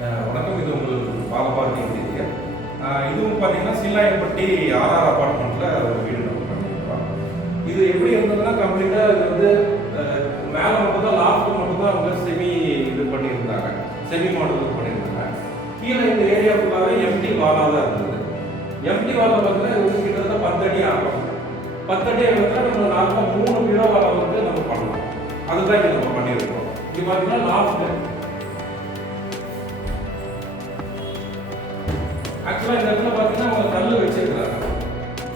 வணக்கம். இது உங்களுக்கு பாலபாரதி இன்டீரியர். இதுவும் பார்த்தீங்கன்னா சீலாயம்பட்டி ஆர்ஆர் அப்பார்ட்மெண்ட்டில் ஒரு வீடு நம்ம பண்ணியிருக்கோம். இது எப்படி இருந்ததுன்னா கம்ப்ளீட்டாக இது வந்து மேலே மட்டும் தான் லாஃப்ட் மட்டும் தான் அவங்க இது பண்ணியிருந்தாங்க, செமி மாடல் பண்ணியிருந்தாங்க. கீழே இந்த ஏரியா ஃபுல்லாகவே எம்டி வாலாக தான் இருந்தது. எம்டி வாலில் பார்த்தீங்கன்னா இது வந்து கிட்டத்தட்ட 10 அடி ஆகும். 10 அடி ஆகிறதுல நம்ம நார்மலாக 3 பீரோ வாழை வந்து நம்ம பண்ணலாம். அதுதான் இங்கே நம்ம பண்ணியிருக்கோம். இது பார்த்தீங்கன்னா லாஃப்ட். ஆக்சுவலாக இந்த இடத்துல பார்த்தீங்கன்னா அவங்க கல் வச்சிருக்காங்க.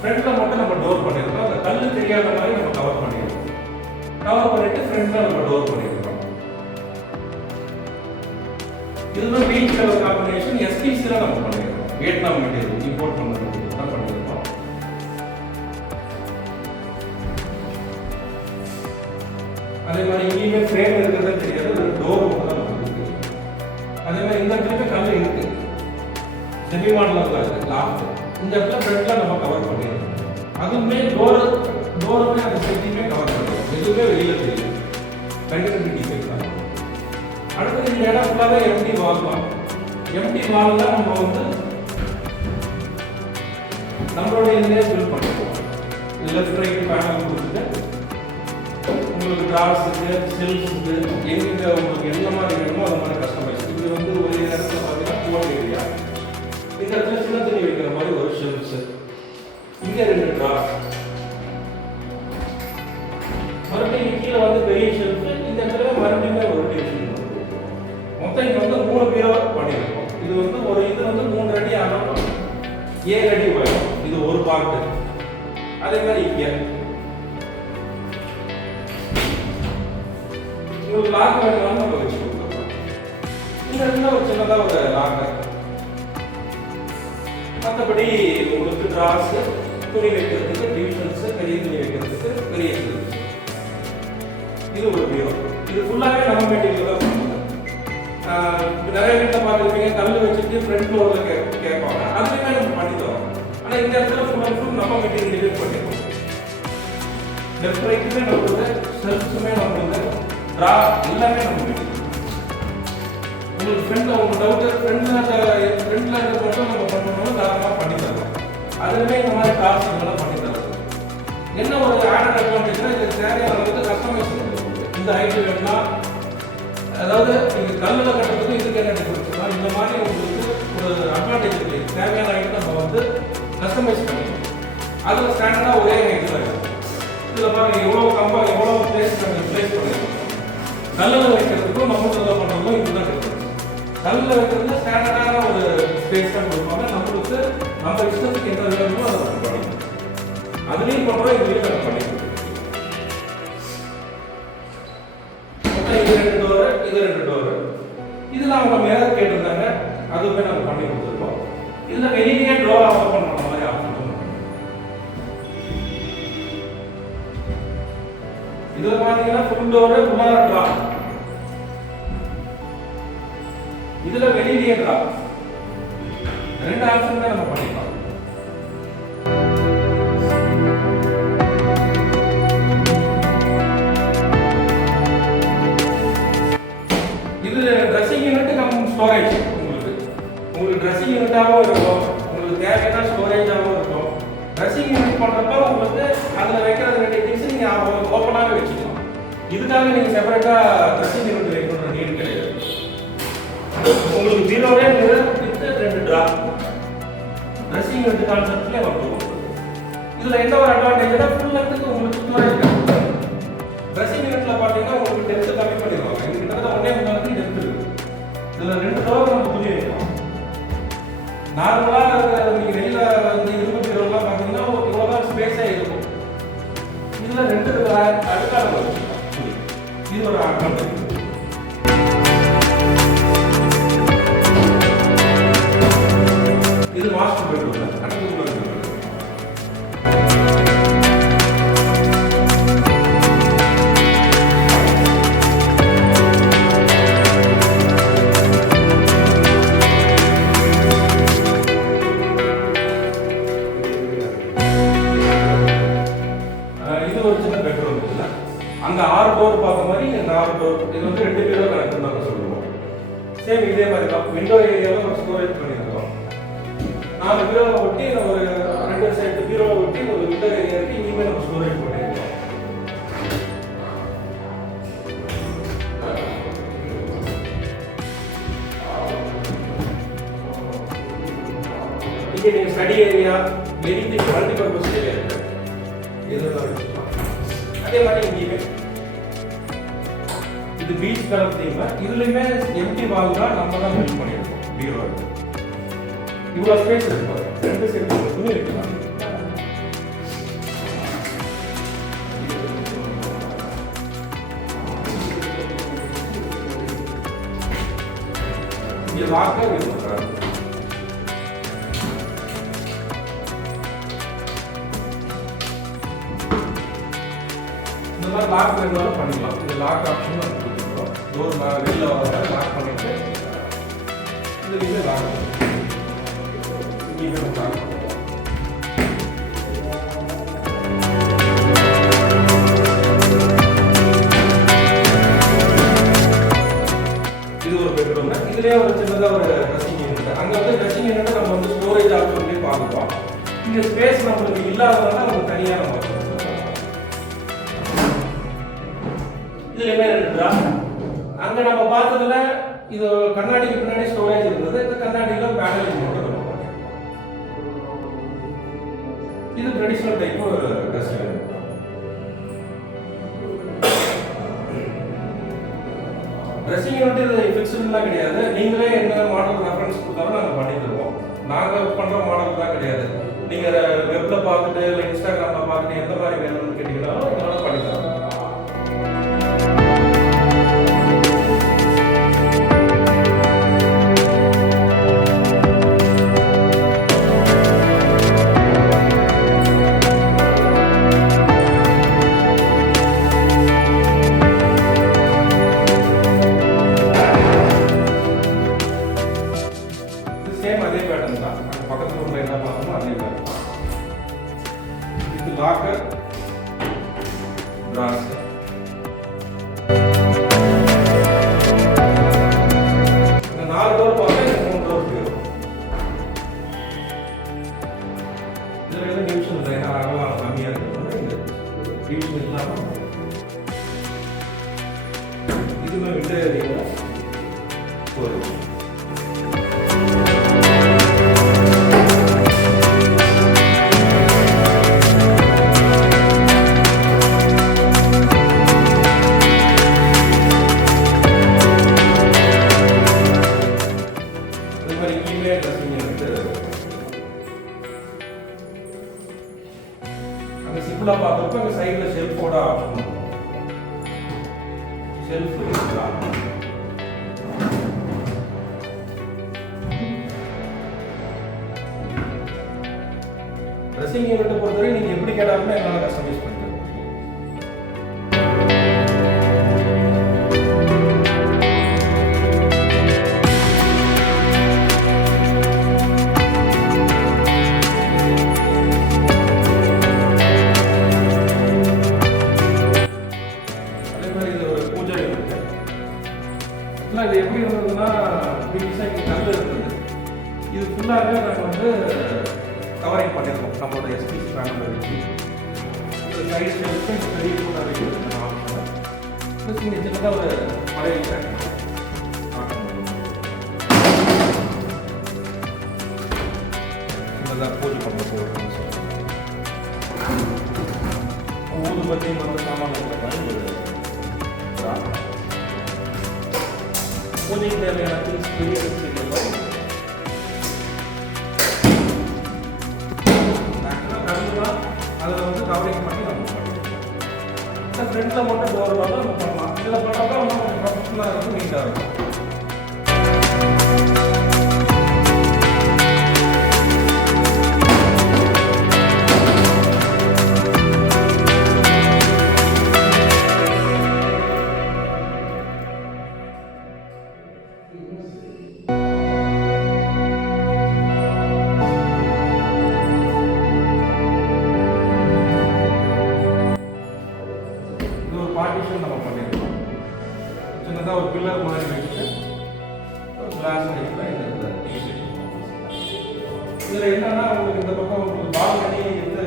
ஃப்ரண்ட்டில் மட்டும் நம்ம டோர் பண்ணியிருக்கோம். அந்த கல் தெரியாத மாதிரி நம்ம கவர் பண்ணியிருக்கோம். கவர் பண்ணிட்டு ஃப்ரண்ட்டில் நம்ம டோர் பண்ணியிருக்கோம். இதுதான் பீச் கலர் காம்பினேஷன் எஸ்பிசியில் நம்ம பண்ணியிருக்கோம். வியட்நாம் மெட்டீரியல் இம்போர்ட் பண்ணது தான் பண்ணியிருக்கோம். அதே மாதிரி இங்கேயுமே ஃப்ரேம் இருக்கிறதே தெரியாது, ஒரு டோர் மட்டும் தான் நமக்கு தெரியும். அதே மாதிரி இந்த இடத்துல கல் இருக்கு, செமி மாடலாக இருக்குது லாஃப்ட். இந்த இடத்துல ஃப்ரண்ட்ல நம்ம கவர் பண்ணிடுறோம். அதுவுமே டோருமே அந்த செட்டியுமே கவர் பண்ணுறோம். எதுவுமே வெளியில் தெரியும். கண்டிப்பாக டிசைன் தான். அடுத்தது இந்த இடம் ஃபுல்லாகவே எம்டி வால் தான். எம்டி வாலில் நம்ம வந்து நம்மளுடைய இதுலேயே ஃபில் பண்ணிடுவோம். லெஃப்ட் ரைட் பேனல் கொடுத்துட்டு உங்களுக்கு ட்ரார்ஸுக்கு செல்ஃபுக்கு எங்கே உங்களுக்கு எந்த மாதிரி வேணுமோ அந்த மாதிரி கஸ்டமைஸ். இது வந்து ஒரு இடத்துல பார்த்தீங்கன்னா போன் ஏரியா. இந்த இடத்துல சின்ன தண்ணி வைக்கிற மாதிரி ஒரு ஷெல்ஃப்ஸ், இங்க 2 ட்ரார், மறுபடியும் கீழே வந்து பெரிய ஷெல்ஃப், இந்த இடத்துல மறுபடியும் ஒரு டிவிஷன். மொத்தம் இங்க வந்து 3 பீரோ பண்ணியிருக்கோம். இது வந்து ஒரு இது வந்து 3 அடி ஆகும், 7 அடி வரும். இது ஒரு பார்ட். அதே மாதிரி இங்க உங்களுக்கு லாக் வேணும்னாலும் நம்ம வச்சு கொடுத்துருக்கோம். இந்த இடத்துல ஒரு சின்னதாக ஒரு லாக்கர். மற்றபடி உங்களுக்கு ட்ராஸ், துணி வைக்கிறதுக்கு டிவிஷன்ஸ், பெரிய துணி வைக்கிறதுக்கு பெரிய ஷெல்ஃப். இது ஒரு பீரோ. இது ஃபுல்லாகவே நம்ம மெட்டீரியல் தான் பண்ணுவோம். நிறைய வீட்டில் பார்த்துருப்பீங்க, கல் வச்சுட்டு ஃப்ரண்ட் ஃப்ளோரில் கேட்பாங்க. அதுலேயுமே நம்ம பண்ணி தரோம். ஆனால் இந்த இடத்துல ஃபுல் அண்ட் ஃபுல் நம்ம மெட்டீரியல் டெலிவரி பண்ணிடுவோம். லெஃப்ட் ரைட்டுமே நம்மளுது, ஷெல்ஃப்ஸுமே நம்மளுது, ட்ரா எல்லாமே நம்ம மெட்டீரியல். உங்களுக்கு ஃப்ரெண்டில் உங்கள் டவுட்டு ஃப்ரெண்டில் இருக்க மட்டும் நம்ம பண்ணணும், தாராளமாக பண்ணி தரோம். அதுலேயுமே இந்த மாதிரி காஸ்டிங்கெல்லாம் பண்ணி தரோம். என்ன ஒரு ஆடட் அட்வான்டேஜ்னா இது தேவையான அளவுக்கு கஸ்டமைஸ் பண்ணுவோம். இந்த ஹைட்டு வேணும்னா, அதாவது நீங்கள் கல்லில் கட்டுறதுக்கு இதுக்கு என்ன டிஃபரன்ஸ்னா இந்த மாதிரி உங்களுக்கு ஒரு அட்வான்டேஜ் இருக்குது. தேவையான ஹைட்டு நம்ம வந்து கஸ்டமைஸ் பண்ணிக்கணும். அதில் ஸ்டாண்டர்டாக ஒரே ஹைட்டு தான் இருக்கும். இதில் பாருங்கள் எவ்வளோ பிளேஸ் நம்ம பிளேஸ் பண்ணியிருக்கோம். கல்லில் வைக்கிறதுக்கும் நம்ம இதில் பண்ணுறதுக்கும் இதுதான் டிஃபரன்ஸ். கல்லில் வைக்கிறது ஸ்டாண்டர்டான ஒரு ஸ்பேஸ் தான் கொடுப்பாங்க. நம்மளுக்கு நம்ம இஷ்டத்துக்கு என்ன வேணுமோ அதை நம்ம பண்ணிக்கணும். அதுலேயும் பண்ணுறோம், இதுலேயும் நம்ம பண்ணிக்கணும். இது 2 டோரு, இது 2 டோரு. இதில் அவங்க மேலே கேட்டிருந்தாங்க, அதுவுமே நம்ம பண்ணி கொடுத்துருக்கோம். இதில் வெளியே டோர் ஓப்பன் பண்ணுற மாதிரி ஆப்ஷன் பண்ணுறோம். இதில் பார்த்தீங்கன்னா ஃபுல் டோரு, உள்ளார ட்ரா. இதுல வெளியே ட்ரா. 2 ஆப்ஷன் தான் நம்ம பண்ணிக்கலாம். இது ட்ரெஸ்ஸிங் யூனிட் கம் ஸ்டோரேஜ். உங்களுக்கு ட்ரெஸ்ஸிங் யூனிட்டாகவும் இருக்கும், உங்களுக்கு தேவையான ஸ்டோரேஜாகவும் இருக்கும். ட்ரெஸ்ஸிங் யூனிட் பண்ணுறப்ப உங்களுக்கு அதில் வைக்கிறது வேண்டிய திங்ஸ் நீங்கள் ஓப்பனாகவே வச்சுக்கலாம். இதுக்காக நீங்கள் செப்பரேட்டாக ட்ரெஸ்ஸிங் யூனிட் வைக்கணும்னு நீடு கிடையாது. உங்களுக்கு பீரோவே mirror with 2 drawer dressing unit கான்செப்ட்லேயே வந்துடும். இதில் என்ன ஒரு அட்வான்டேஜ்னா ஃபுல் லென்த்துக்கு உங்களுக்கு ஸ்டோரேஜ் கிடைக்கும். ட்ரெஸ்ஸிங் யூனிட்டில் பார்த்தீங்கன்னா உங்களுக்கு டெப்த்து கம்மி பண்ணிடுவாங்க. இது கிட்டத்தட்ட 1.5 டெப்த் இருக்குது. இதில் 2 டோர் நம்ம புதிய வைக்கலாம். நார்மலாக நீங்கள் வெளியில் வந்து 20 பீரோலாம் பார்த்தீங்கன்னா இவ்வளோ தான் ஸ்பேஸாக இருக்கும். இதில் 2 அடுக்காக வச்சுக்கலாம். இது ஒரு அட்வான்டேஜ். இது மாஸ்டர் பெட்ரூம். சேம் இதே மாதிரி தான் விண்டோ ஏரியாவில் ஒரு ஸ்டோரேஜ் பண்ணியிருக்கோம். 4 பீரோவை ஒட்டி ஒரு 2 சைடு பீரோவை ஒட்டி ஒரு விண்டோ ஏரியா இருக்கு. இங்கேயுமே நம்ம ஸ்டோரேஜ் பண்ணியிருக்கோம். இங்கே நீங்கள் study area anything multipurpose area இருக்கு. இதெல்லாம் வச்சுக்கலாம். அதே மாதிரி இங்கேயுமே இது பீச் கலர் தீம். இதுலயுமே எம்டி வால் தான் நம்ம தான் பில்ட் பண்ணியிருக்கோம். பீரோ இவ்வளோ ஸ்பேஸ் இருக்கும். 2 செட் துணி வைக்கலாம். இங்கே லாக்கர் இருக்கும். இந்த மாதிரி லாக் வேணாலும் பண்ணிக்கலாம். இது லாக் ஆப்ஷன் கொடுத்துருக்கோம். டோர் வெளியில் வர லாக் பண்ணிட்டு இதுலேயுமே லாக் இங்கேயுமே லாக் பண்ணிக்கலாம். இது ஒரு பெட்ரூம். இதுலேயே ஒரு சின்னதாக ஒரு ட்ரெஸ்ஸிங் யூனிட். அங்கே வந்து ட்ரெஸ்ஸிங் யூனிட் நம்ம வந்து ஸ்டோரேஜ் ஆப்ஷன்லேயே பார்த்துக்கலாம். இங்கே ஸ்பேஸ் நம்மளுக்கு இல்லாததுனால நம்ம தனியாக நம்ம இதுலயுமே இருக்குதா? அங்க நம்ம பார்த்ததுல இது கண்ணாடிக்கு பின்னாடி ஸ்டோரேஜ் இருந்தது. இந்த கண்ணாடியில பேனல் மட்டும் நம்ம பண்ணிருக்கோம். இது ட்ரெடிஷனல் டைப் ஒரு ட்ரெஸ்ஸிங் யூனிட். ட்ரெஸ்ஸிங் யூனிட் இது ஃபிக்ஸ்டுலாம் கிடையாது. நீங்களே என்ன மாடல் ரெஃபரன்ஸ் கொடுத்தாலும் நாங்கள் பண்ணி தருவோம். நாங்கள் பண்ற மாடல் தான் கிடையாது. நீங்க வெப்ல பார்த்துட்டு இல்லை இன்ஸ்டாகிராம்ல பார்த்துட்டு எந்த மாதிரி வேணும்னு கேட்டீங்கன்னாலும் இதோட பண்ணி தரோம். அதே பேட்டர்ன் தான். பக்கத்து ரூம்ல என்ன பார்த்தோமோ அதே பேட்டர்ன். இது லாக்கர் டிராஸ். இந்த 4 டோர் பார்த்தா இந்த 3 டோர் போயிடும். இதுல எதுவும் டிவிஷன் இல்லை. ஏன்னா அகலம் கம்மியா இருக்கிறதுனால இந்த டிவிஷன் இல்லாம இதுமே விண்டோ ஏரியா போயிடும். சிம்பிளா பார்த்தப்ப அந்த சைடுல ஷெல்ஃபோட ஆப்ஷன் ஷெல்ஃப் இருக்கலாம். ட்ரெஸ்ஸிங் யூனிட்டை பொறுத்தவரை நீங்க எப்படி கேட்டாலுமே என்னால கஸ்டமைஸ் பண்ணிக்கலாம். இது எப்படி இருந்ததுன்னா நல்ல இருந்தது. இது ஃபுல்லாகவே நாங்கள் வந்து கவரிங் பண்ணியிருக்கோம் நம்மளோட எஸ்பிசி பேனலில் வச்சு. சைடு ஷெல்ஃபு பெரிய ஃபுல்லாக வைக்கிறது ஆப்ஷன். ப்ளஸ் இங்கே சின்னதாக ஒரு மழை சின்னதாக பூஜை பண்ணுறது ஊது பற்றி நம்ம சாமான் பூஜைக்கு தேவையான திங்ஸ் பெரிய அதில் வந்து கவரிங் பண்ணி நம்ம பண்ணுவோம். ஃப்ரெண்டில் மட்டும் டோர் நம்ம பண்ணலாம். இதில் பண்ணுறப்ப நம்ம கொஞ்சம் ப்ரொஃபஷனலாக இருக்கும், நீட்டாக இருக்கும். பார்ட்டிஷன் நம்ம பண்ணியிருக்கோம். சின்னதாக ஒரு பில்லர் மாதிரி வச்சுட்டு கிளாஸ் டைப்ல இந்த இதுல என்னன்னா உங்களுக்கு இந்த பக்கம் உங்களுக்கு பால்கனி வந்து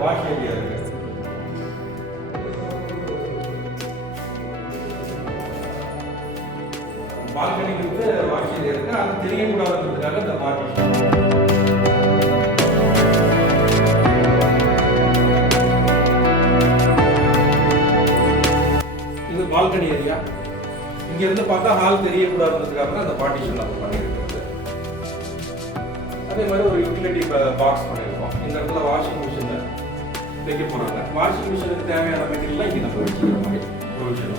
வாஷ் ஏரியா இருக்கு. பால்கனி வந்து வாஷ் ஏரியா இருக்கு. அது தெரியக்கூடாதுன்றதுக்காக இந்த பார்ட்டிஷன். இது பால்கனி ஏரியா. இங்க இருந்து பார்த்தா ஹால் தெரியக்கூடாதுன்றதுக்காக தான் அந்த பார்ட்டிஷன் நம்ம பண்ணியிருக்கிறது. அதே மாதிரி ஒரு யூட்டிலிட்டி பாக்ஸ் பண்ணியிருக்கோம். இந்த இடத்துல வாஷிங் மிஷின் வைக்க போறாங்க. வாஷிங் மிஷினுக்கு தேவையான மெட்டீரியல்லாம் இங்கே நம்ம வச்சுக்கிற மாதிரி ப்ரொவிஷன்.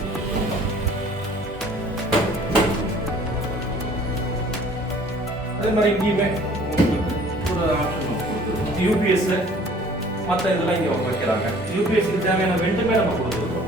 அதே மாதிரி இங்கேயுமே ஒரு ஆப்ஷன் கொடுத்துருக்கோம். யூபிஎஸ் மற்ற இதெல்லாம் இங்கே வைக்கிறாங்க. யூபிஎஸ்க்கு தேவையான வெண்டுமே நம்ம கொடுத்துருக்கோம்.